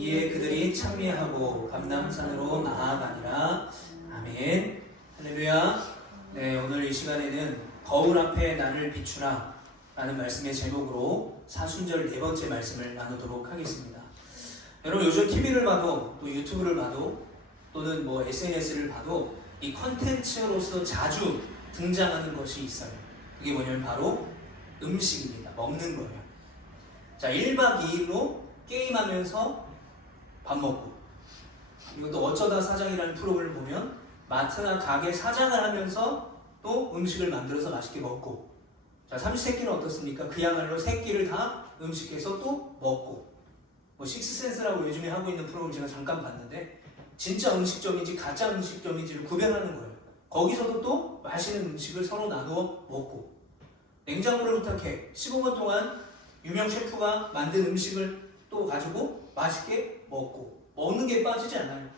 이에 그들이 찬미하고 감람산으로 나아가니라. 아멘. 할렐루야. 네, 오늘 이 시간에는 거울 앞에 나를 비추라 라는 말씀의 제목으로 사순절 네 번째 말씀을 나누도록 하겠습니다. 여러분, 요즘 TV를 봐도 또 유튜브를 봐도 또는 SNS를 봐도 이 컨텐츠로서 자주 등장하는 것이 있어요. 그게 뭐냐면 바로 음식입니다. 먹는 거예요. 자, 1박 2일로 게임하면서 밥 먹고, 그리고 또 어쩌다 사장이라는 프로그램을 보면 마트나 가게 사장을 하면서 또 음식을 만들어서 맛있게 먹고, 자, 삼시세끼는 어떻습니까? 그야말로 세끼를 다 음식해서 또 먹고, 식스센스라고 요즘에 하고 있는 프로그램 제가 잠깐 봤는데 진짜 음식점인지 가짜 음식점인지를 구별하는 거예요. 거기서도 또 맛있는 음식을 서로 나누어 먹고, 냉장고를 부탁해 15분 동안 유명 셰프가 만든 음식을 또 가지고 맛있게 먹고, 먹는 게 빠지지 않아요.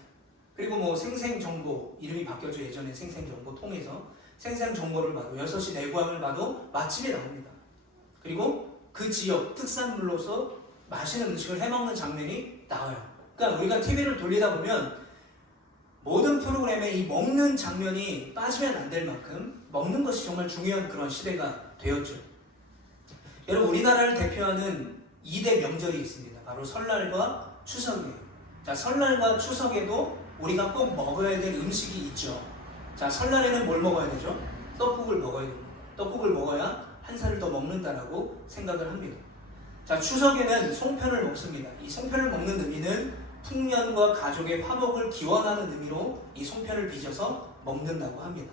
그리고 생생정보, 이름이 바뀌었죠. 예전에 생생정보 통해서 생생정보를 봐도 6시 내고향을 봐도 맛집이 나옵니다. 그리고 그 지역 특산물로서 맛있는 음식을 해먹는 장면이 나와요. 그러니까 우리가 TV를 돌리다 보면 모든 프로그램에 이 먹는 장면이 빠지면 안 될 만큼 먹는 것이 정말 중요한 그런 시대가 되었죠. 여러분, 우리나라를 대표하는 2대 명절이 있습니다. 바로 설날과 추석이에요. 자, 설날과 추석에도 우리가 꼭 먹어야 될 음식이 있죠. 자, 설날에는 뭘 먹어야 되죠? 떡국을 먹어야 됩니다. 떡국을 먹어야 한 살을 더 먹는다라고 생각을 합니다. 자, 추석에는 송편을 먹습니다. 이 송편을 먹는 의미는 풍년과 가족의 화목을 기원하는 의미로 이 송편을 빚어서 먹는다고 합니다.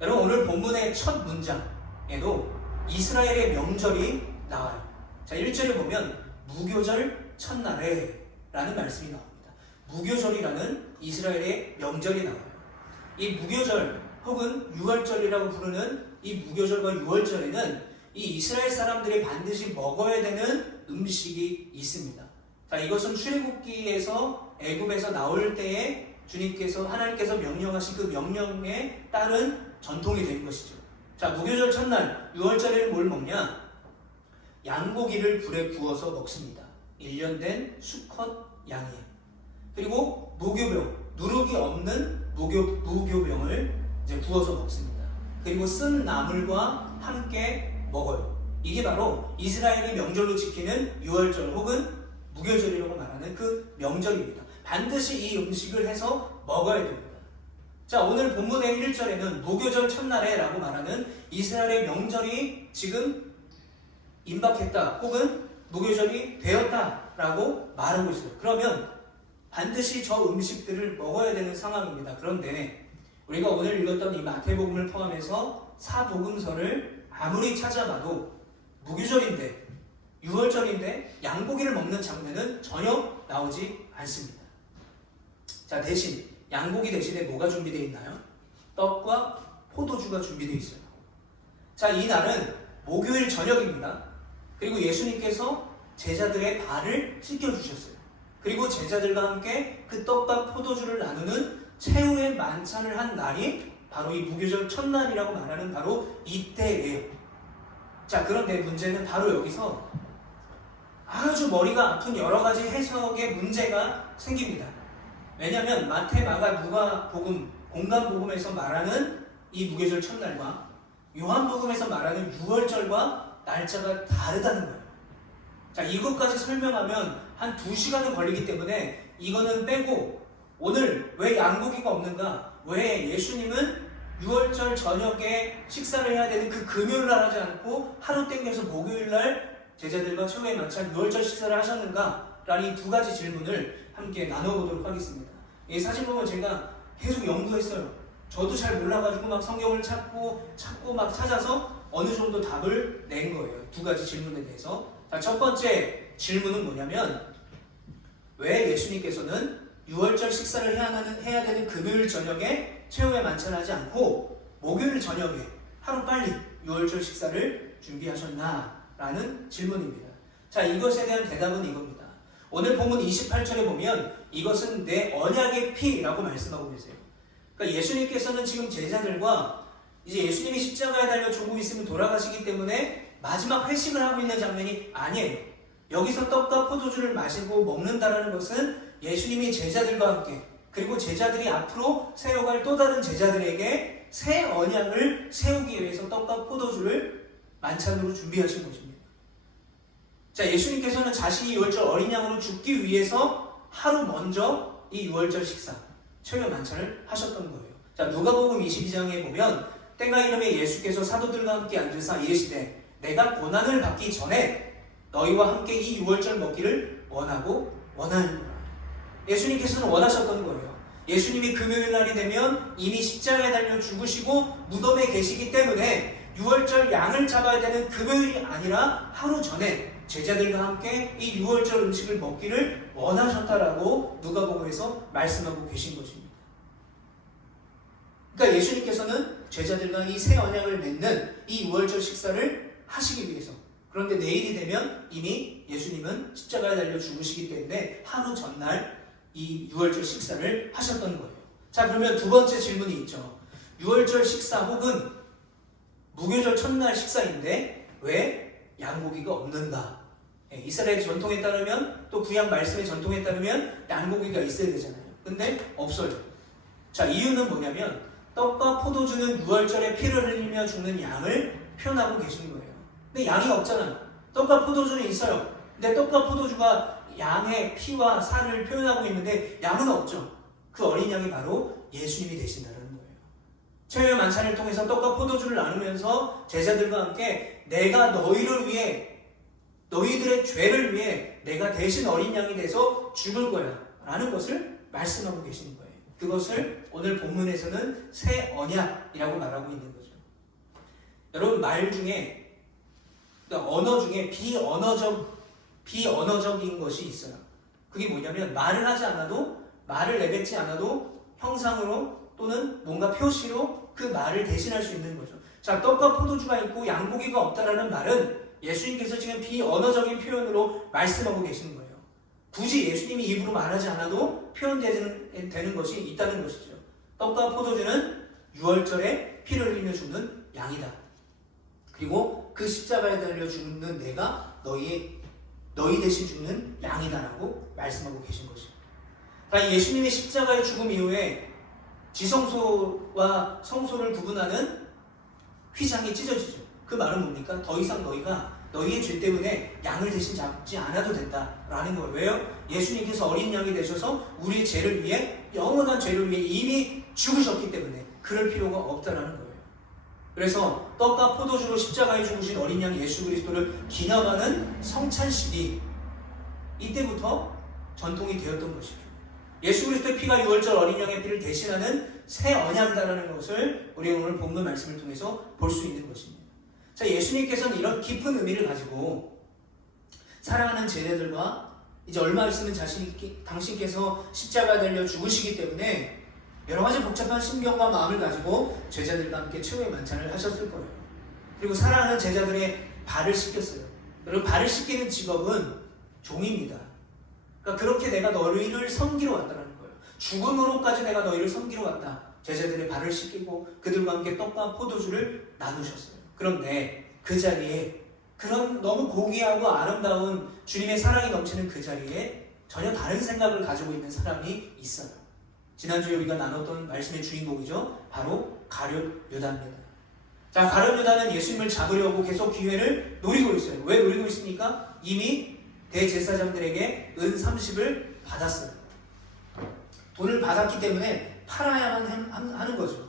여러분, 오늘 본문의 첫 문장에도 이스라엘의 명절이 나와요. 자, 1절에 보면 무교절 첫날에 라는 말씀이 나옵니다. 무교절이라는 이스라엘의 명절이 나와요. 이 무교절 혹은 유월절이라고 부르는 이 무교절과 유월절에는 이 이스라엘 사람들이 반드시 먹어야 되는 음식이 있습니다. 자, 이것은 출애굽기에서 애굽에서 나올 때에 하나님께서 명령하신 그 명령에 따른 전통이 된 것이죠. 자, 무교절 첫날 유월절에는 뭘 먹냐? 양고기를 불에 구워서 먹습니다. 1년 된 수컷 양이에요. 그리고 무교병, 누룩이 없는 무교병을 이제 구워서 먹습니다. 그리고 쓴 나물과 함께 먹어요. 이게 바로 이스라엘이 명절로 지키는 유월절 혹은 무교절이라고 말하는 그 명절입니다. 반드시 이 음식을 해서 먹어야 됩니다. 자, 오늘 본문의 1절에는 무교절 첫날에 라고 말하는 이스라엘의 명절이 지금 임박했다 혹은 무교절이 되었다 라고 말하고 있어요. 그러면 반드시 저 음식들을 먹어야 되는 상황입니다. 그런데 우리가 오늘 읽었던 이 마태복음을 포함해서 사복음서를 아무리 찾아봐도 무교절인데, 유월절인데 양고기를 먹는 장면은 전혀 나오지 않습니다. 자, 대신 양고기 대신에 뭐가 준비되어 있나요? 떡과 포도주가 준비되어 있어요. 자, 이 날은 목요일 저녁입니다. 그리고 예수님께서 제자들의 발을 씻겨주셨어요. 그리고 제자들과 함께 그 떡과 포도주를 나누는 최후의 만찬을 한 날이 바로 이 무교절 첫날이라고 말하는 바로 이때예요. 자, 그런데 문제는 바로 여기서 아주 머리가 아픈 여러 가지 해석의 문제가 생깁니다. 왜냐하면 마태, 마가, 누가 복음, 공간 복음에서 말하는 이 무교절 첫날과 요한 복음에서 말하는 유월절과 날짜가 다르다는 거예요. 자, 이것까지 설명하면 한 2시간은 걸리기 때문에 이거는 빼고, 오늘 왜 양고기가 없는가? 왜 예수님은 유월절 저녁에 식사를 해야 되는 그 금요일날 하지 않고 하루 땡겨서 목요일날 제자들과 최후의 만찬 유월절 식사를 하셨는가? 라는 이 2가지 질문을 함께 나눠보도록 하겠습니다. 이 사진 보면 제가 계속 연구했어요. 저도 잘 몰라가지고 막 성경을 찾고 막 찾아서 어느 정도 답을 낸 거예요. 2가지 질문에 대해서. 자, 첫 번째 질문은 뭐냐면, 왜 예수님께서는 유월절 식사를 해야 되는 금요일 저녁에 최후의 만찬을 하지 않고 목요일 저녁에 하루 빨리 유월절 식사를 준비하셨나라는 질문입니다. 자, 이것에 대한 대답은 이겁니다. 오늘 본문 28절에 보면 이것은 내 언약의 피라고 말씀하고 계세요. 그러니까 예수님께서는 지금 제자들과 이제 예수님이 십자가에 달려 조금 있으면 돌아가시기 때문에 마지막 회식을 하고 있는 장면이 아니에요. 여기서 떡과 포도주를 마시고 먹는다라는 것은 예수님이 제자들과 함께, 그리고 제자들이 앞으로 세워갈 또 다른 제자들에게 새 언약을 세우기 위해서 떡과 포도주를 만찬으로 준비하신 것입니다. 자, 예수님께서는 자신이 유월절 어린 양으로 죽기 위해서 하루 먼저 이 유월절 식사, 최후의 만찬을 하셨던 거예요. 자, 누가복음 22장에 보면 때가 이름에 예수께서 사도들과 함께 앉으사 이르시되 내가 고난을 받기 전에 너희와 함께 이 유월절 먹기를 원하노라. 예수님께서는 원하셨던 거예요. 예수님이 금요일 날이 되면 이미 십자가에 달려 죽으시고 무덤에 계시기 때문에 유월절 양을 잡아야 되는 금요일이 아니라 하루 전에 제자들과 함께 이 유월절 음식을 먹기를 원하셨다라고 누가복음에서 말씀하고 계신 것입니다. 그러니까 예수님께서는 제자들과 이 새 언약을 맺는 이 유월절 식사를 하시기 위해서, 그런데 내일이 되면 이미 예수님은 십자가에 달려 죽으시기 때문에 하루 전날 이 유월절 식사를 하셨던 거예요. 자, 그러면 두 번째 질문이 있죠. 유월절 식사 혹은 무교절 첫날 식사인데 왜 양고기가 없는가? 이스라엘 전통에 따르면, 또 구약 말씀의 전통에 따르면 양고기가 있어야 되잖아요. 근데 없어요. 자, 이유는 뭐냐면 떡과 포도주는 유월절에 피를 흘리며 죽는 양을 표현하고 계시는 거예요. 근데 양이 없잖아요. 떡과 포도주는 있어요. 근데 떡과 포도주가 양의 피와 살을 표현하고 있는데 양은 없죠. 그 어린 양이 바로 예수님이 되신다는 거예요. 최후의 만찬을 통해서 떡과 포도주를 나누면서 제자들과 함께 내가 너희를 위해, 너희들의 죄를 위해 내가 대신 어린 양이 돼서 죽을 거야 라는 것을 말씀하고 계시는 거예요. 그것을 오늘 본문에서는 새 언약이라고 말하고 있는 거죠. 여러분, 말 중에, 그러니까 언어 중에 비언어적인 것이 있어요. 그게 뭐냐면 말을 하지 않아도, 말을 내뱉지 않아도 형상으로 또는 뭔가 표시로 그 말을 대신할 수 있는 거죠. 자, 떡과 포도주가 있고 양고기가 없다라는 말은 예수님께서 지금 비언어적인 표현으로 말씀하고 계시는 거예요. 굳이 예수님이 입으로 말하지 않아도 표현되는 것이 있다는 것이죠. 떡과 포도주는 유월절에 피를 흘리며 죽는 양이다. 그리고 그 십자가에 달려 죽는 내가 너희 대신 죽는 양이다라고 말씀하고 계신 것입니다. 그러니까 예수님의 십자가의 죽음 이후에 지성소와 성소를 구분하는 휘장이 찢어지죠. 그 말은 뭡니까? 더 이상 너희가 너희의 죄 때문에 양을 대신 잡지 않아도 된다라는 거예요. 왜요? 예수님께서 어린 양이 되셔서 우리의 죄를 위해, 영원한 죄를 위해 이미 죽으셨기 때문에 그럴 필요가 없다라는 거예요. 그래서 떡과 포도주로 십자가에 죽으신 어린 양 예수 그리스도를 기념하는 성찬식이 이때부터 전통이 되었던 것이죠. 예수 그리스도의 피가 유월절 어린 양의 피를 대신하는 새 언약이다라는 것을 우리 오늘 본문 말씀을 통해서 볼 수 있는 것입니다. 자, 예수님께서는 이런 깊은 의미를 가지고 사랑하는 제자들과 이제 얼마 있으면 당신께서 십자가에 달려 죽으시기 때문에 여러 가지 복잡한 심경과 마음을 가지고 제자들과 함께 최후의 만찬을 하셨을 거예요. 그리고 사랑하는 제자들의 발을 씻겼어요. 여러분, 발을 씻기는 직업은 종입니다. 그러니까 그렇게 내가 너희를 섬기러 왔다는 거예요. 죽음으로까지 내가 너희를 섬기러 왔다. 제자들의 발을 씻기고 그들과 함께 떡과 포도주를 나누셨어요. 그런데 그 자리에, 그런 너무 고귀하고 아름다운 주님의 사랑이 넘치는 그 자리에 전혀 다른 생각을 가지고 있는 사람이 있어요. 지난주에 우리가 나눴던 말씀의 주인공이죠. 바로 가룟 유다입니다. 자, 가룟 유다는 예수님을 잡으려고 계속 기회를 노리고 있어요. 왜 노리고 있습니까? 이미 대제사장들에게 은 30을 받았어요. 돈을 받았기 때문에 팔아야만 하는 거죠.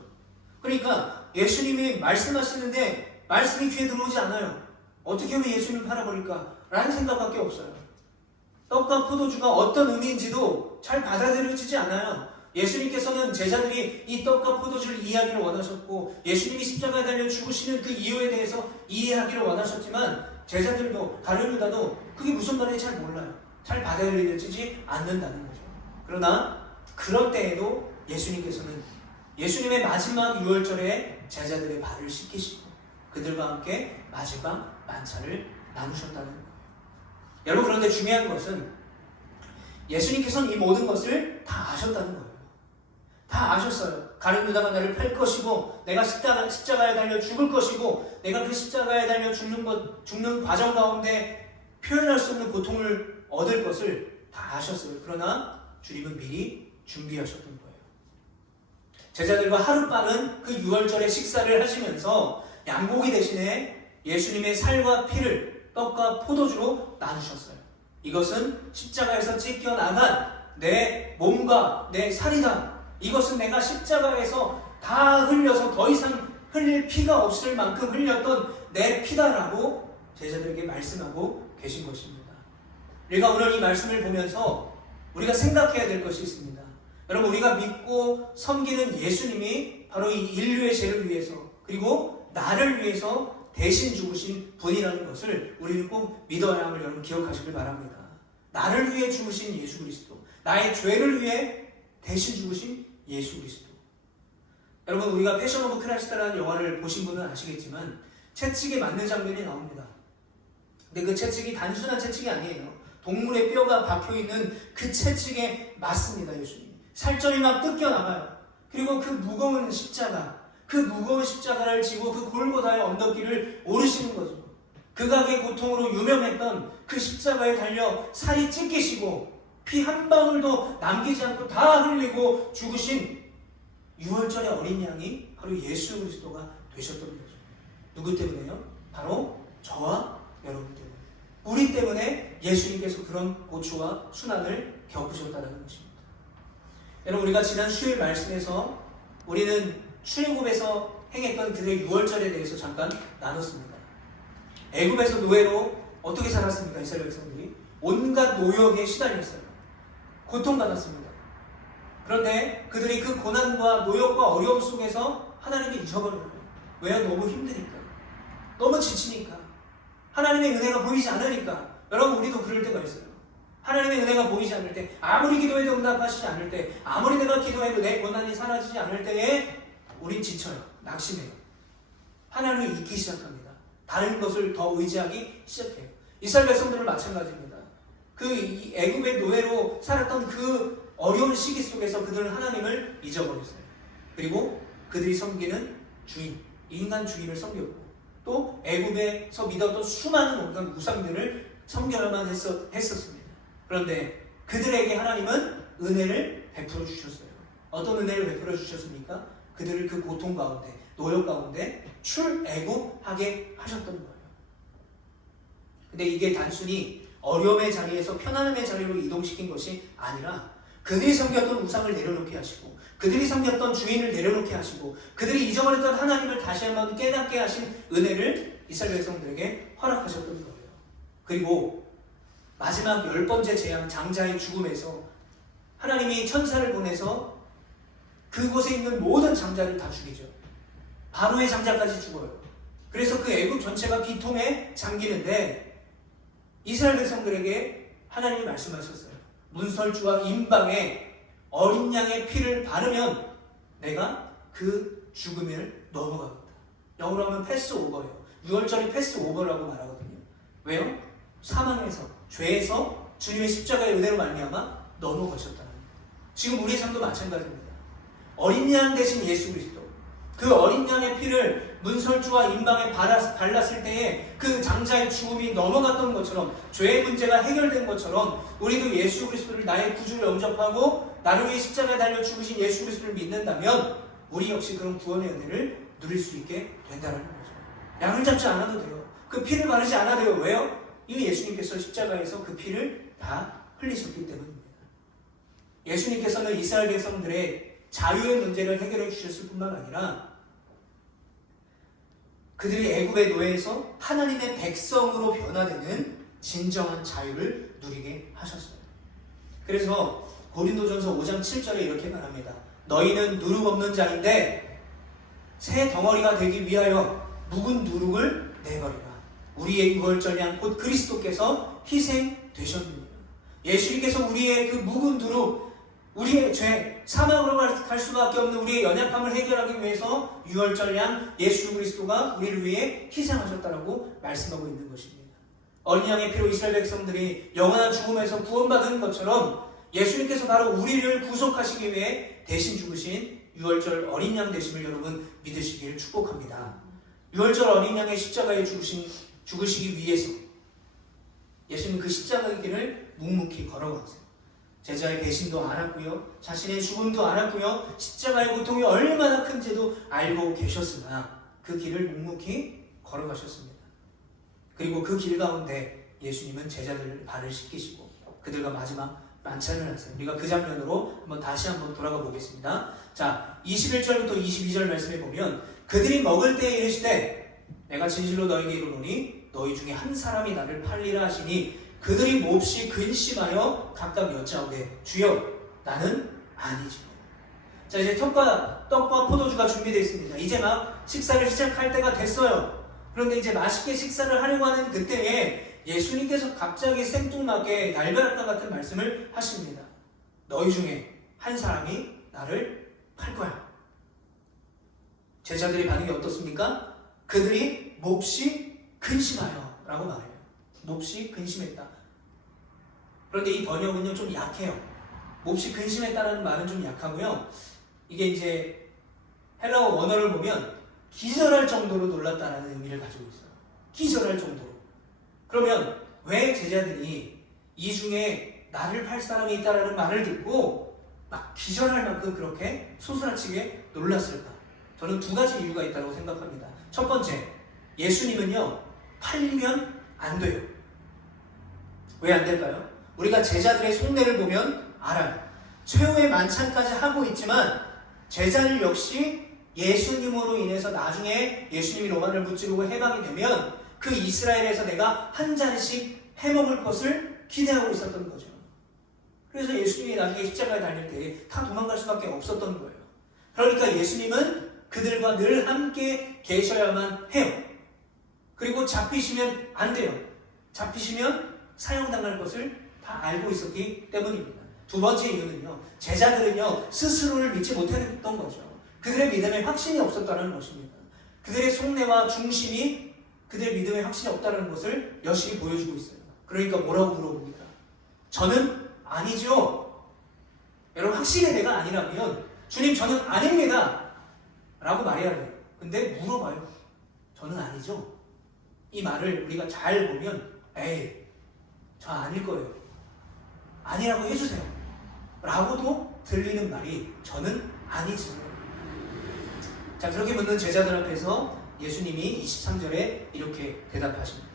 그러니까 예수님이 말씀하시는데 말씀이 귀에 들어오지 않아요. 어떻게 하면 예수님을 팔아버릴까? 라는 생각밖에 없어요. 떡과 포도주가 어떤 의미인지도 잘 받아들여지지 않아요. 예수님께서는 제자들이 이 떡과 포도주를 이해하기를 원하셨고 예수님이 십자가에 달려 죽으시는 그 이유에 대해서 이해하기를 원하셨지만 제자들도, 가룟 유다도 그게 무슨 말인지 잘 몰라요. 잘 받아들여지지 않는다는 거죠. 그러나 그럴 때에도 예수님께서는 예수님의 마지막 유월절에 제자들의 발을 씻기시고 그들과 함께 마지막 만찬을 나누셨다는 거예요. 여러분, 그런데 중요한 것은 예수님께서는 이 모든 것을 다 아셨다는 거예요. 다 아셨어요. 가룟 유다가 나를 팔 것이고 내가 십자가에 달려 죽을 것이고 내가 그 십자가에 달려 죽는 과정 가운데 표현할 수 없는 고통을 얻을 것을 다 아셨어요. 그러나 주님은 미리 준비하셨던 거예요. 제자들과 하룻밤은 그 유월절의 식사를 하시면서 양고기 대신에 예수님의 살과 피를 떡과 포도주로 나누셨어요. 이것은 십자가에서 찢겨나간 내 몸과 내 살이다. 이것은 내가 십자가에서 다 흘려서 더 이상 흘릴 피가 없을 만큼 흘렸던 내 피다라고 제자들에게 말씀하고 계신 것입니다. 우리가 오늘 이 말씀을 보면서 우리가 생각해야 될 것이 있습니다. 여러분, 우리가 믿고 섬기는 예수님이 바로 이 인류의 죄를 위해서 그리고 나를 위해서 대신 죽으신 분이라는 것을 우리는 꼭 믿어야 함을 여러분 기억하시길 바랍니다. 나를 위해 죽으신 예수 그리스도, 나의 죄를 위해 대신 죽으신 예수 그리스도. 여러분, 우리가 패션 오브 크라이스트라는 영화를 보신 분은 아시겠지만 채찍에 맞는 장면이 나옵니다. 근데 그 채찍이 단순한 채찍이 아니에요. 동물의 뼈가 박혀있는 그 채찍에 맞습니다. 예수님 살점이 막 뜯겨나가요. 그리고 그 무거운 십자가를 지고 그 골고다의 언덕길을 오르시는 거죠. 극악의 고통으로 유명했던 그 십자가에 달려 살이 찢기시고 피 한 방울도 남기지 않고 다 흘리고 죽으신 유월절의 어린 양이 바로 예수 그리스도가 되셨던 거죠. 누구 때문에요? 바로 저와 여러분 때문에. 우리 때문에 예수님께서 그런 고초와 순환을 겪으셨다는 것입니다. 여러분, 우리가 지난 수요일 말씀에서 우리는 출애굽에서 행했던 그들의 유월절에 대해서 잠깐 나눴습니다. 애굽에서 노예로 어떻게 살았습니까? 이스라엘 백성들이 온갖 노역에 시달렸어요. 고통받았습니다. 그런데 그들이 그 고난과 노역과 어려움 속에서 하나님을 잊어버려요. 왜요? 너무 힘드니까, 너무 지치니까, 하나님의 은혜가 보이지 않으니까. 여러분, 우리도 그럴 때가 있어요. 하나님의 은혜가 보이지 않을 때, 아무리 기도해도 응답하시지 않을 때, 아무리 내가 기도해도 내 고난이 사라지지 않을 때에 우린 지쳐요. 낙심해요. 하나님을 잊기 시작합니다. 다른 것을 더 의지하기 시작해요. 이스라엘 백성들은 마찬가지입니다. 그 애굽의 노예로 살았던 그 어려운 시기 속에서 그들은 하나님을 잊어버렸어요. 그리고 그들이 섬기는 주인, 인간 주인을 섬겼고, 또 애굽에서 믿었던 수많은 온갖 우상들을 섬겨야만 했었습니다. 그런데 그들에게 하나님은 은혜를 베풀어 주셨어요. 어떤 은혜를 베풀어 주셨습니까? 그들을 그 고통 가운데, 노역 가운데 출애굽하게 하셨던 거예요. 근데 이게 단순히 어려움의 자리에서 편안함의 자리로 이동시킨 것이 아니라 그들이 섬겼던 우상을 내려놓게 하시고, 그들이 섬겼던 주인을 내려놓게 하시고, 그들이 잊어버렸던 하나님을 다시 한번 깨닫게 하신 은혜를 이스라엘 백성들에게 허락하셨던 거예요. 그리고 마지막 10번째 재앙, 장자의 죽음에서 하나님이 천사를 보내서 그곳에 있는 모든 장자를 다 죽이죠. 바로의 장자까지 죽어요. 그래서 그 애굽 전체가 비통에 잠기는데 이스라엘 백성들에게 하나님이 말씀하셨어요. 문설주와 임방에 어린 양의 피를 바르면 내가 그 죽음을 넘어가겠다. 영어로 하면 패스오버예요. 유월절이 패스오버라고 말하거든요. 왜요? 사망에서, 죄에서 주님의 십자가의 은혜로 말미암아 넘어가셨다는 거예요. 지금 우리의 삶도 마찬가지입니다. 어린 양 대신 예수 그리스도, 그 어린 양의 피를 문설주와 임방에 발랐을 때에 그 장자의 죽음이 넘어갔던 것처럼, 죄의 문제가 해결된 것처럼 우리도 예수 그리스도를 나의 구주로 영접하고 나를 위해 십자가에 달려 죽으신 예수 그리스도를 믿는다면 우리 역시 그런 구원의 은혜를 누릴 수 있게 된다는 거죠. 양을 잡지 않아도 돼요. 그 피를 바르지 않아도 돼요. 왜요? 이미 예수님께서 십자가에서 그 피를 다 흘리셨기 때문입니다. 예수님께서는 이스라엘 백성들의 자유의 문제를 해결해 주셨을 뿐만 아니라 그들이 애굽의 노예에서 하나님의 백성으로 변화되는 진정한 자유를 누리게 하셨어요. 그래서 고린도전서 5장 7절에 이렇게 말합니다. 너희는 누룩 없는 자인데 새 덩어리가 되기 위하여 묵은 누룩을 내버리라. 우리의 유월절 양 곧 그리스도께서 희생되셨느니라. 예수님께서 우리의 그 묵은 누룩, 우리의 죄, 사망으로 갈 수밖에 없는 우리의 연약함을 해결하기 위해서 유월절 양 예수 그리스도가 우리를 위해 희생하셨다라고 말씀하고 있는 것입니다. 어린 양의 피로 이스라엘 백성들이 영원한 죽음에서 구원받은 것처럼 예수님께서 바로 우리를 구속하시기 위해 대신 죽으신 유월절 어린 양 되심을 여러분 믿으시기를 축복합니다. 유월절 어린 양의 십자가에 죽으시기 위해서 예수님은 그 십자가의 길을 묵묵히 걸어가세요. 제자의 배신도 알았고요. 자신의 죽음도 알았고요. 십자가의 고통이 얼마나 큰지도 알고 계셨으나 그 길을 묵묵히 걸어가셨습니다. 그리고 그 길 가운데 예수님은 제자들을 발을 씻기시고 그들과 마지막 만찬을 하세요. 우리가 그 장면으로 다시 한번 돌아가 보겠습니다. 자, 21절부터 22절 말씀에 보면 그들이 먹을 때에 이르시되 내가 진실로 너희에게 이르노니 너희 중에 한 사람이 나를 팔리라 하시니 그들이 몹시 근심하여 각각 여짜오되 주여 나는 아니지. 자, 이제 떡과 포도주가 준비되어 있습니다. 이제 막 식사를 시작할 때가 됐어요. 그런데 이제 맛있게 식사를 하려고 하는 그때에 예수님께서 갑자기 생뚱맞게 날벼락과 같은 말씀을 하십니다. 너희 중에 한 사람이 나를 팔 거야. 제자들의 반응이 어떻습니까? 그들이 몹시 근심하여 라고 말해요. 몹시 근심했다. 그런데 이 번역은요 좀 약해요. 몹시 근심했다는 말은 좀 약하고요. 이게 이제 헬라어 원어를 보면 기절할 정도로 놀랐다는 의미를 가지고 있어요. 기절할 정도로. 그러면 왜 제자들이 이 중에 나를 팔 사람이 있다라는 말을 듣고 막 기절할 만큼 그렇게 소스라치게 놀랐을까? 저는 두 가지 이유가 있다고 생각합니다. 첫 번째, 예수님은요 팔리면 안 돼요. 왜 안 될까요? 우리가 제자들의 속내를 보면 알아요. 최후의 만찬까지 하고 있지만 제자들 역시 예수님으로 인해서 나중에 예수님이 로마를 무찌르고 해방이 되면 그 이스라엘에서 내가 한 잔씩 해먹을 것을 기대하고 있었던 거죠. 그래서 예수님이 나중에 십자가에 달릴 때 다 도망갈 수밖에 없었던 거예요. 그러니까 예수님은 그들과 늘 함께 계셔야만 해요. 그리고 잡히시면 안 돼요. 잡히시면 사형당할 것을 다 알고 있었기 때문입니다. 두 번째 이유는요, 제자들은요 스스로를 믿지 못했던 거죠. 그들의 믿음에 확신이 없었다는 것입니다. 그들의 속내와 중심이 그들의 믿음에 확신이 없다는 것을 여실히 보여주고 있어요. 그러니까 뭐라고 물어봅니까? 저는 아니죠. 여러분, 확실히 내가 아니라면 주님 저는 아닙니다 라고 말해야 돼요. 근데 물어봐요. 저는 아니죠. 이 말을 우리가 잘 보면 에이 저 아닐 거예요. 아니라고 해주세요 라고도 들리는 말이 저는 아니지. 자, 그렇게 묻는 제자들 앞에서 예수님이 23절에 이렇게 대답하십니다.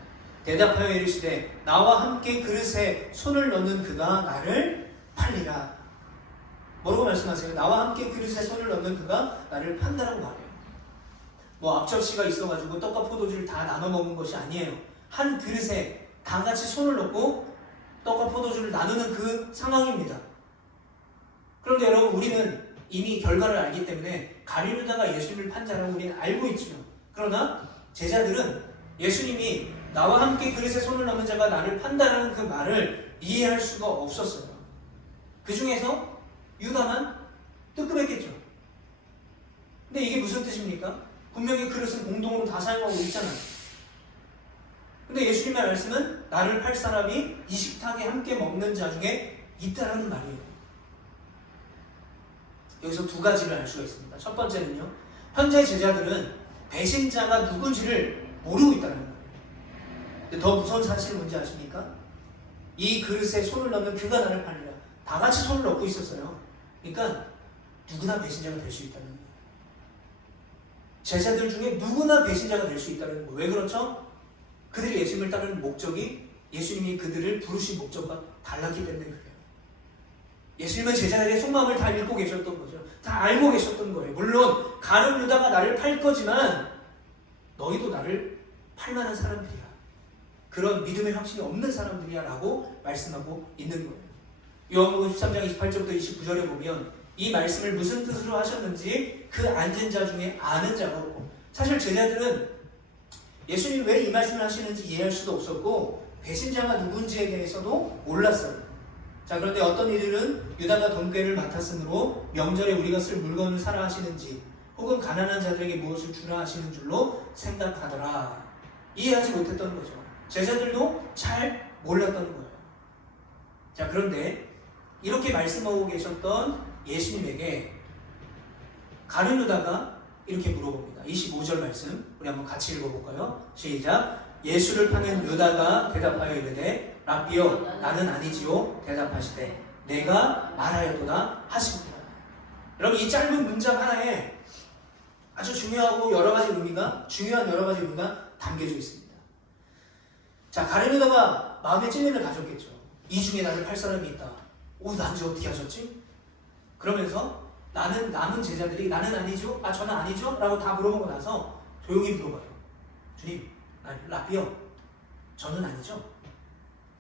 대답하여 이르시되 나와 함께 그릇에 손을 넣는 그가 나를 팔리라. 뭐라고 말씀하세요? 나와 함께 그릇에 손을 넣는 그가 나를 판다라고 말해요. 앞접시가 있어가지고 떡과 포도주를 다 나눠 먹은 것이 아니에요. 한 그릇에 다 같이 손을 넣고 떡과 포도주를 나누는 그 상황입니다. 그런데 여러분, 우리는 이미 결과를 알기 때문에 가룟유다가 예수님을 판 자라고 우리는 알고 있죠. 그러나 제자들은 예수님이 나와 함께 그릇에 손을 넣는 자가 나를 판다라는 그 말을 이해할 수가 없었어요. 그 중에서 유다만 뜨끔했겠죠. 근데 이게 무슨 뜻입니까? 분명히 그릇은 공동으로 다 사용하고 있잖아요. 근데 예수님의 말씀은 나를 팔 사람이 이 식탁에 함께 먹는 자 중에 있다라는 말이에요. 여기서 두 가지를 알 수가 있습니다. 첫 번째는요, 현재 제자들은 배신자가 누군지를 모르고 있다는 거예요. 근데 더 무서운 사실은 뭔지 아십니까? 이 그릇에 손을 넣는 그가 나를 팔리라. 다 같이 손을 넣고 있었어요. 그러니까 누구나 배신자가 될 수 있다는 거예요. 제자들 중에 누구나 배신자가 될 수 있다는 거예요. 왜 그렇죠? 그들이 예수님을 따르는 목적이 예수님이 그들을 부르신 목적과 달랐기 때문에 그래요. 예수님은 제자들의 속마음을 다 읽고 계셨던 거죠. 다 알고 계셨던 거예요. 물론 가룟 유다가 나를 팔 거지만 너희도 나를 팔 만한 사람들이야. 그런 믿음의 확신이 없는 사람들이야 라고 말씀하고 있는 거예요. 요한복음 13장 28절부터 29절에 보면 이 말씀을 무슨 뜻으로 하셨는지 그 앉은 자 중에 아는 자가 없고, 사실 제자들은 예수님이 왜 이 말씀을 하시는지 이해할 수도 없었고 배신자가 누군지에 대해서도 몰랐어요. 자, 그런데 어떤 이들은 유다가 돈꾀를 맡았으므로 명절에 우리가 쓸 물건을 사라 하시는지 혹은 가난한 자들에게 무엇을 주라 하시는 줄로 생각하더라. 이해하지 못했던 거죠. 제자들도 잘 몰랐던 거예요. 자, 그런데 이렇게 말씀하고 계셨던 예수님에게 가룟 유다가 이렇게 물어봅니다. 25절 말씀 우리 한번 같이 읽어볼까요? 시작. 예수를 파는 유다가 대답하여 이르되 랍비여 나는 아니지요 대답하시되 내가 말하였도다 하십니다. 여러분 이 짧은 문장 하나에 아주 중요한 여러 가지 의미가 담겨져 있습니다. 자, 가룟 유다가 마음의 찔림을 가졌겠죠. 이 중에 나를 팔 사람이 있다. 난지 어떻게 하셨지? 그러면서 남은 제자들이 나는 아니죠? 저는 아니죠? 라고 다 물어보고 나서 조용히 물어봐요. 주님, 랍비요, 저는 아니죠?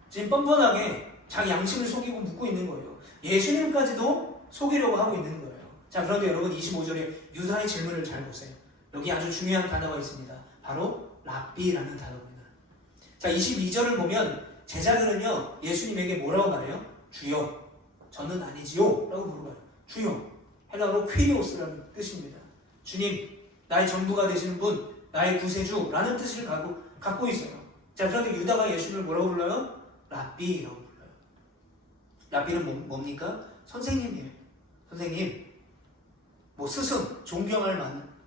지금 뻔뻔하게 자기 양심을 속이고 묻고 있는 거예요. 예수님까지도 속이려고 하고 있는 거예요. 자, 그런데 여러분 25절에 유다의 질문을 잘 보세요. 여기 아주 중요한 단어가 있습니다. 바로 랍비라는 단어입니다. 자, 22절을 보면 제자들은요 예수님에게 뭐라고 말해요? 주여, 저는 아니지요 라고 물어봐요. 주여, 헬라어로 퀴리오스라는 뜻입니다. 주님, 나의 전부가 되시는 분, 나의 구세주라는 뜻을 갖고 있어요. 자, 그런데 유다가 예수님을 뭐라고 불러요? 랍비라고 불러요. 랍비는 뭡니까? 선생님이에요. 선생님, 스승, 존경할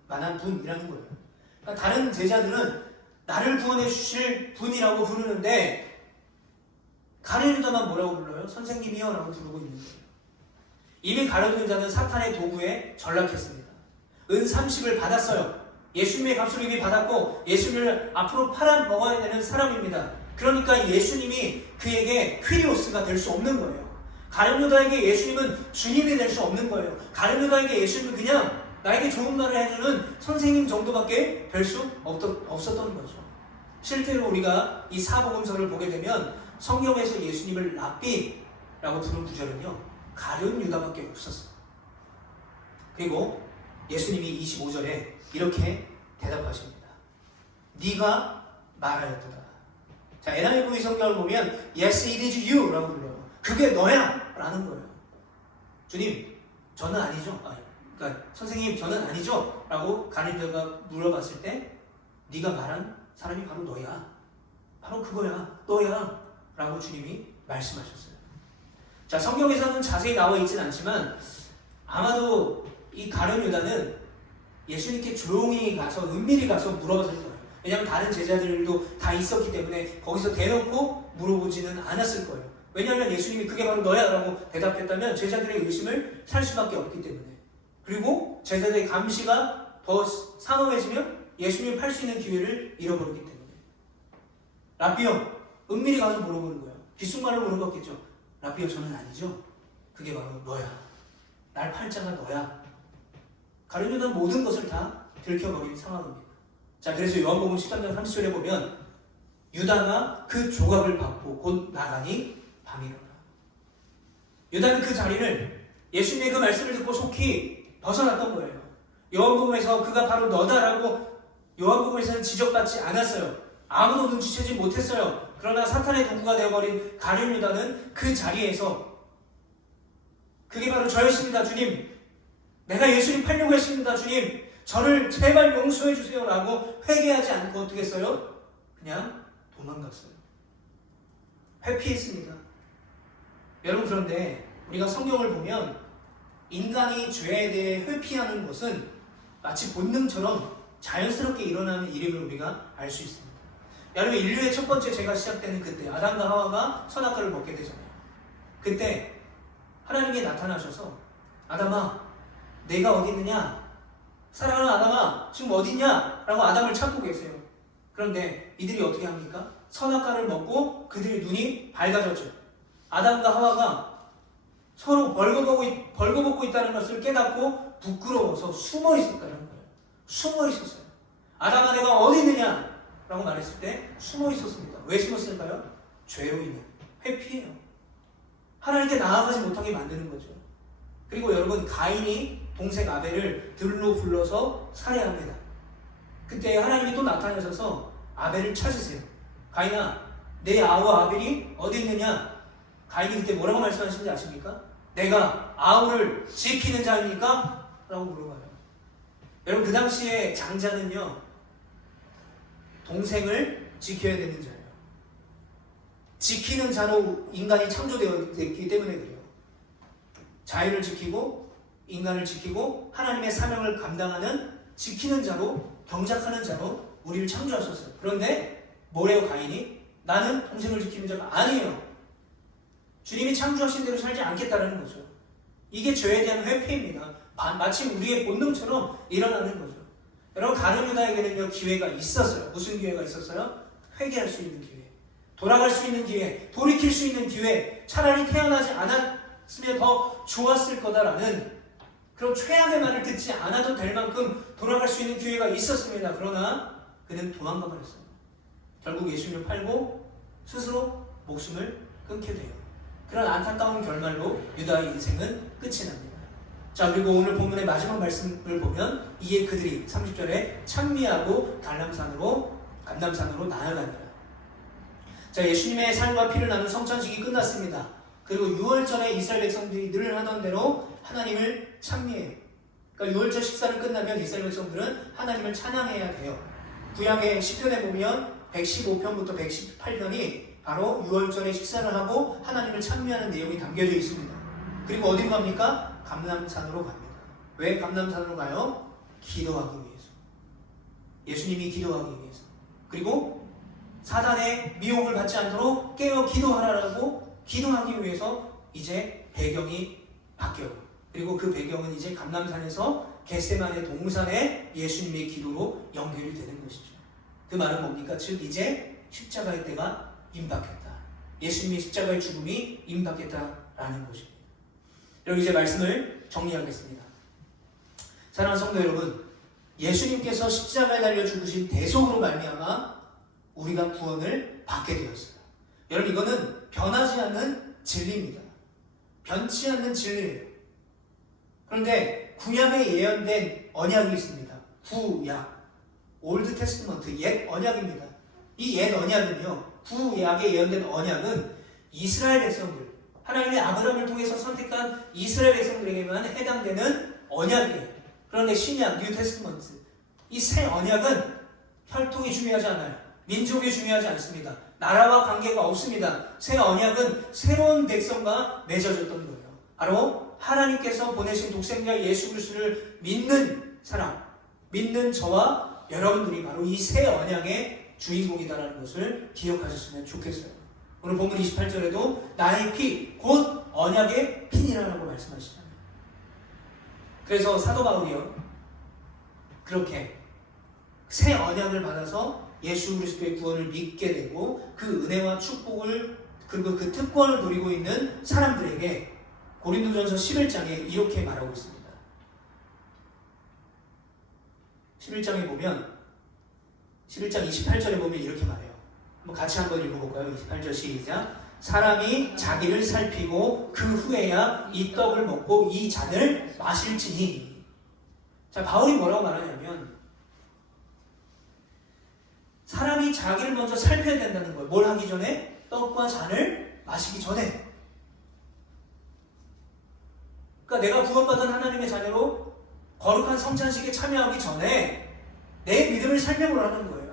만한 분이라는 거예요. 그러니까 다른 제자들은 나를 구원해 주실 분이라고 부르는데 가룟 유다만 뭐라고 불러요? 선생님이요 라고 부르고 있는 거예요. 이미 가룟 유다는 사탄의 도구에 전락했습니다. 은 30을 받았어요. 예수님의 값을 이미 받았고 예수님을 앞으로 팔아먹어야 되는 사람입니다. 그러니까 예수님이 그에게 퀴리오스가 될 수 없는 거예요. 가룟 유다에게 예수님은 주님이 될 수 없는 거예요. 가룟 유다에게 예수님은 그냥 나에게 좋은 말을 해주는 선생님 정도밖에 될 수 없었던 거죠. 실제로 우리가 이 사복음서를 보게 되면 성경에서 예수님을 랍비라고 부른 구절은요 가룟 유다밖에 없었어요. 그리고 예수님이 25절에 이렇게 대답하십니다. 네가 말하였도다. 자, NIV 성경을 보면 Yes, it is you 라고 불러요. 그게 너야 라는 거예요. 주님, 저는 아니죠. 그러니까 선생님, 저는 아니죠 라고 가룟 유다가 물어봤을 때 네가 말한 사람이 바로 너야. 바로 그거야. 너야 라고 주님이 말씀하셨어요. 자, 성경에서는 자세히 나와 있진 않지만 아마도 이 가룟 유다는 예수님께 조용히 가서 은밀히 가서 물어봤을 거예요. 왜냐하면 다른 제자들도 다 있었기 때문에 거기서 대놓고 물어보지는 않았을 거예요. 왜냐하면 예수님이 그게 바로 너야 라고 대답했다면 제자들의 의심을 살 수밖에 없기 때문에. 그리고 제자들의 감시가 더 상엄해지면 예수님을 팔 수 있는 기회를 잃어버리기 때문에. 랍비요, 은밀히 가서 물어보는 거예요. 귓속말로 물어봤겠죠. 랍비요, 저는 아니죠. 그게 바로 너야. 날 팔 자가 너야. 가룟 유다는 모든 것을 다 들켜버린 상황입니다. 자, 그래서 요한복음 13장 30절에 보면 유다가 그 조각을 받고 곧 나가니 밤이로라. 유다는 그 자리를 예수님의 그 말씀을 듣고 속히 벗어났던 거예요. 요한복음에서 그가 바로 너다라고 요한복음에서는 지적받지 않았어요. 아무도 눈치채지 못했어요. 그러나 사탄의 도구가 되어버린 가룟 유다는 그 자리에서 그게 바로 저였습니다, 주님. 내가 예수님 팔려고 했습니다, 주님. 저를 제발 용서해 주세요 라고 회개하지 않고 어떻게 했어요? 그냥 도망갔어요. 회피했습니다. 여러분, 그런데 우리가 성경을 보면 인간이 죄에 대해 회피하는 것은 마치 본능처럼 자연스럽게 일어나는 일임을 우리가 알 수 있습니다. 여러분, 인류의 첫 번째 죄가 시작되는 그때 아담과 하와가 선악과를 먹게 되잖아요. 그때 하나님이 나타나셔서 아담아, 내가 어디 있느냐? 사랑하는 아담아, 지금 어디 있냐? 라고 아담을 찾고 계세요. 그런데 이들이 어떻게 합니까? 선악과를 먹고 그들의 눈이 밝아졌죠. 아담과 하와가 서로 벌거벗고 있다는 것을 깨닫고 부끄러워서 숨어 있었다는 거예요. 숨어 있었어요. 아담아, 내가 어디 있느냐? 라고 말했을 때 숨어 있었습니다. 왜 숨었을까요? 죄로 인해. 회피해요. 하나님께 나아가지 못하게 만드는 거죠. 그리고 여러분, 가인이 동생 아벨을 들로 불러서 살해합니다. 그때 하나님이 또 나타나셔서 아벨을 찾으세요. 가인아, 내 아우 아벨이 어디 있느냐? 가인이 그때 뭐라고 말씀하시는지 아십니까? 내가 아우를 지키는 자입니까? 라고 물어봐요. 여러분, 그 당시에 장자는요 동생을 지켜야 되는 자예요. 지키는 자로 인간이 창조되었기 때문에 그래요. 자유를 지키고 인간을 지키고 하나님의 사명을 감당하는 지키는 자로, 경작하는 자로 우리를 창조하셨어요. 그런데 뭐래요, 가인이? 나는 동생을 지키는 자가 아니에요. 주님이 창조하신 대로 살지 않겠다라는 거죠. 이게 죄에 대한 회피입니다. 마치 우리의 본능처럼 일어나는 거죠. 여러분, 가룟 유다에게는요 기회가 있었어요. 무슨 기회가 있었어요? 회개할 수 있는 기회, 돌아갈 수 있는 기회, 돌이킬 수 있는 기회, 차라리 태어나지 않았으면 더 좋았을 거다라는 그런 최악의 말을 듣지 않아도 될 만큼 돌아갈 수 있는 기회가 있었습니다. 그러나 그는 도망가 버렸어요. 결국 예수님을 팔고 스스로 목숨을 끊게 돼요. 그런 안타까운 결말로 유다의 인생은 끝이 납니다. 자, 그리고 오늘 본문의 마지막 말씀을 보면 이에 그들이 30절에 찬미하고 감람산으로 나아가니라. 자, 예수님의 살과 피를 나눈 성찬식이 끝났습니다. 그리고 유월절에 이스라엘 백성들이 늘 하던 대로 하나님을 찬미해요. 그러니까 유월절 식사를 끝나면 이스라엘 백성들은 하나님을 찬양해야 돼요. 구약의 시편에 보면 115편부터 118편이 바로 유월절에 식사를 하고 하나님을 찬미하는 내용이 담겨져 있습니다. 그리고 어디로 갑니까? 감람산으로 갑니다. 왜 감람산으로 가요? 기도하기 위해서. 예수님이 기도하기 위해서. 그리고 사단의 미혹을 받지 않도록 깨어 기도하라고 기도하기 위해서 이제 배경이 바뀌어요. 그리고 그 배경은 이제 감람산에서 겟세마네 동산에 예수님의 기도로 연결이 되는 것이죠. 그 말은 뭡니까? 즉 이제 십자가의 때가 임박했다. 예수님의 십자가의 죽음이 임박했다라는 것입니다. 여러분, 이제 말씀을 정리하겠습니다. 사랑하는 성도 여러분, 예수님께서 십자가에 달려 죽으신 대속으로 말미암아 우리가 구원을 받게 되었어요. 여러분, 이거는 변하지 않는 진리입니다. 변치 않는 진리예요. 그런데 구약에 예언된 언약이 있습니다. 구약, 올드 테스트먼트, 옛 언약입니다. 이 옛 언약은요, 구약에 예언된 언약은 이스라엘 백성들, 하나님의 아브라함을 통해서 선택한 이스라엘 백성들에게만 해당되는 언약이에요. 그런데 신약, 뉴 테스트먼트, 이 새 언약은 혈통이 중요하지 않아요. 민족이 중요하지 않습니다. 나라와 관계가 없습니다. 새 언약은 새로운 백성과 맺어졌던 거예요. 바로 하나님께서 보내신 독생자 예수 그리스도를 믿는 사람, 믿는 저와 여러분들이 바로 이 새 언약의 주인공이다라는 것을 기억하셨으면 좋겠어요. 오늘 본문 28절에도 나의 피, 곧 언약의 피니라라고 말씀하시잖아요. 그래서 사도 바울이요, 그렇게 새 언약을 받아서 예수 그리스도의 구원을 믿게 되고 그 은혜와 축복을 그리고 그 특권을 누리고 있는 사람들에게 고린도전서 11장에 이렇게 말하고 있습니다. 11장에 보면 11장 28절에 보면 이렇게 말해요. 같이 한번 읽어볼까요? 28절 시작. 사람이 자기를 살피고 그 후에야 이 떡을 먹고 이 잔을 마실지니. 자, 바울이 뭐라고 말하냐면 사람이 자기를 먼저 살펴야 된다는 거예요. 뭘 하기 전에? 떡과 잔을 마시기 전에. 그러니까 내가 구원받은 하나님의 자녀로 거룩한 성찬식에 참여하기 전에 내 믿음을 살펴보라는 거예요.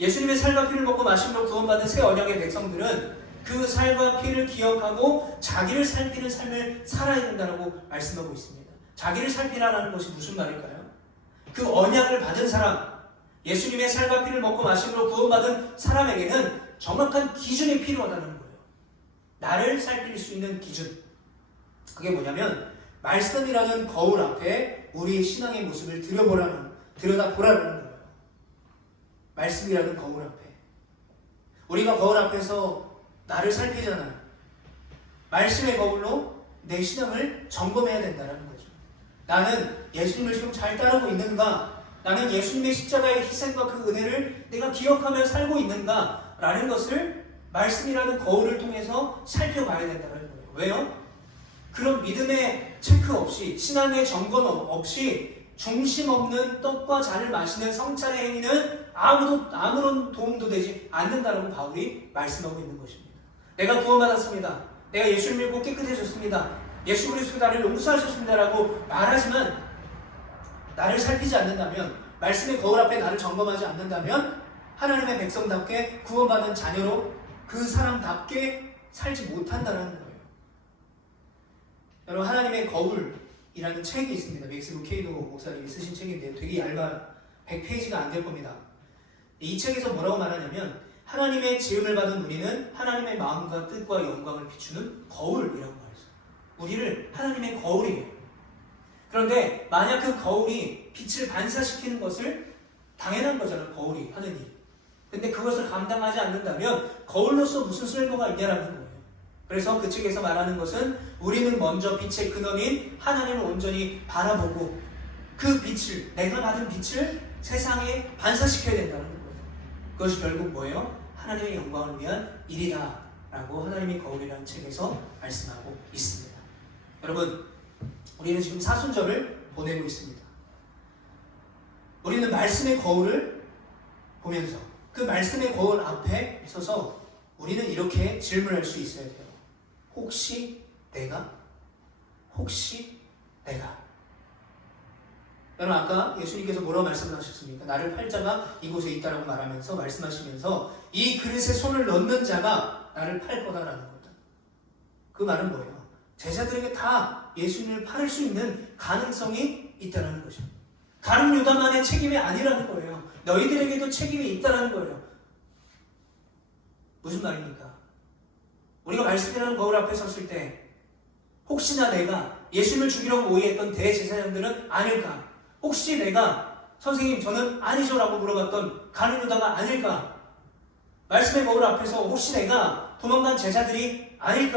예수님의 살과 피를 먹고 마심으로 구원받은 새 언약의 백성들은 그 살과 피를 기억하고 자기를 살피는 삶을 살아야 된다고 말씀하고 있습니다. 자기를 살피라는 것이 무슨 말일까요? 그 언약을 받은 사람, 예수님의 살과 피를 먹고 마심으로 구원받은 사람에게는 정확한 기준이 필요하다는 거예요. 나를 살필 수 있는 기준. 그게 뭐냐면 말씀이라는 거울 앞에 우리의 신앙의 모습을 들여다보라는 거예요. 말씀이라는 거울 앞에. 우리가 거울 앞에서 나를 살피잖아요. 말씀의 거울로 내 신앙을 점검해야 된다는 거죠. 나는 예수님을 지금 잘 따르고 있는가? 나는 예수님의 십자가의 희생과 그 은혜를 내가 기억하며 살고 있는가? 라는 것을 말씀이라는 거울을 통해서 살펴봐야 된다는 거예요. 왜요? 그런 믿음의 체크 없이, 신앙의 점검 없이 중심 없는 떡과 잔을 마시는 성찬의 행위는 아무런 도움도 되지 않는다라고 바울이 말씀하고 있는 것입니다. 내가 구원받았습니다. 내가 예수를 믿고 깨끗해졌습니다. 예수 그리스도가 나를 용서하셨습니다라고 말하지만 나를 살피지 않는다면, 말씀의 거울 앞에 나를 점검하지 않는다면 하나님의 백성답게 구원받은 자녀로 그 사람답게 살지 못한다는 거예요. 여러분, 하나님의 거울이라는 책이 있습니다. 맥스 루케이도 목사님이 쓰신 책인데 되게 얇아요. 100페이지가 안 될 겁니다. 이 책에서 뭐라고 말하냐면 하나님의 지음을 받은 우리는 하나님의 마음과 뜻과 영광을 비추는 거울이라고 말했어요. 우리를 하나님의 거울이에요. 그런데 만약 그 거울이 빛을 반사시키는 것을 당연한 거잖아요. 거울이 하는 일. 근데 그것을 감당하지 않는다면 거울로서 무슨 쓸모가 있냐라는 거예요. 그래서 그 책에서 말하는 것은 우리는 먼저 빛의 근원인 하나님을 온전히 바라보고 그 빛을, 내가 받은 빛을 세상에 반사시켜야 된다는 거예요. 그것이 결국 뭐예요? 하나님의 영광을 위한 일이다 라고 하나님의 거울이라는 책에서 말씀하고 있습니다. 여러분, 우리는 지금 사순절을 보내고 있습니다. 우리는 말씀의 거울을 보면서 그 말씀의 거울 앞에 서서 우리는 이렇게 질문할 수 있어야 돼요. 혹시 내가? 혹시 내가? 여러분, 아까 예수님께서 뭐라고 말씀하셨습니까? 나를 팔 자가 이곳에 있다라고 말하면서 말씀하시면서 이 그릇에 손을 넣는 자가 나를 팔 거다라는 겁니다. 그 말은 뭐예요? 제자들에게 다 예수님을 팔을 수 있는 가능성이 있다는 거죠. 가룟 유다만의 책임이 아니라는 거예요. 너희들에게도 책임이 있다는 거예요. 무슨 말입니까? 우리가 말씀이라는 거울 앞에 섰을 때 혹시나 내가 예수님을 죽이려고 모의했던 대제사장들은 아닐까? 혹시 내가 선생님 저는 아니죠라고 물어봤던 가룟 유다가 아닐까? 말씀의 거울 앞에서 혹시 내가 도망간 제자들이 아닐까?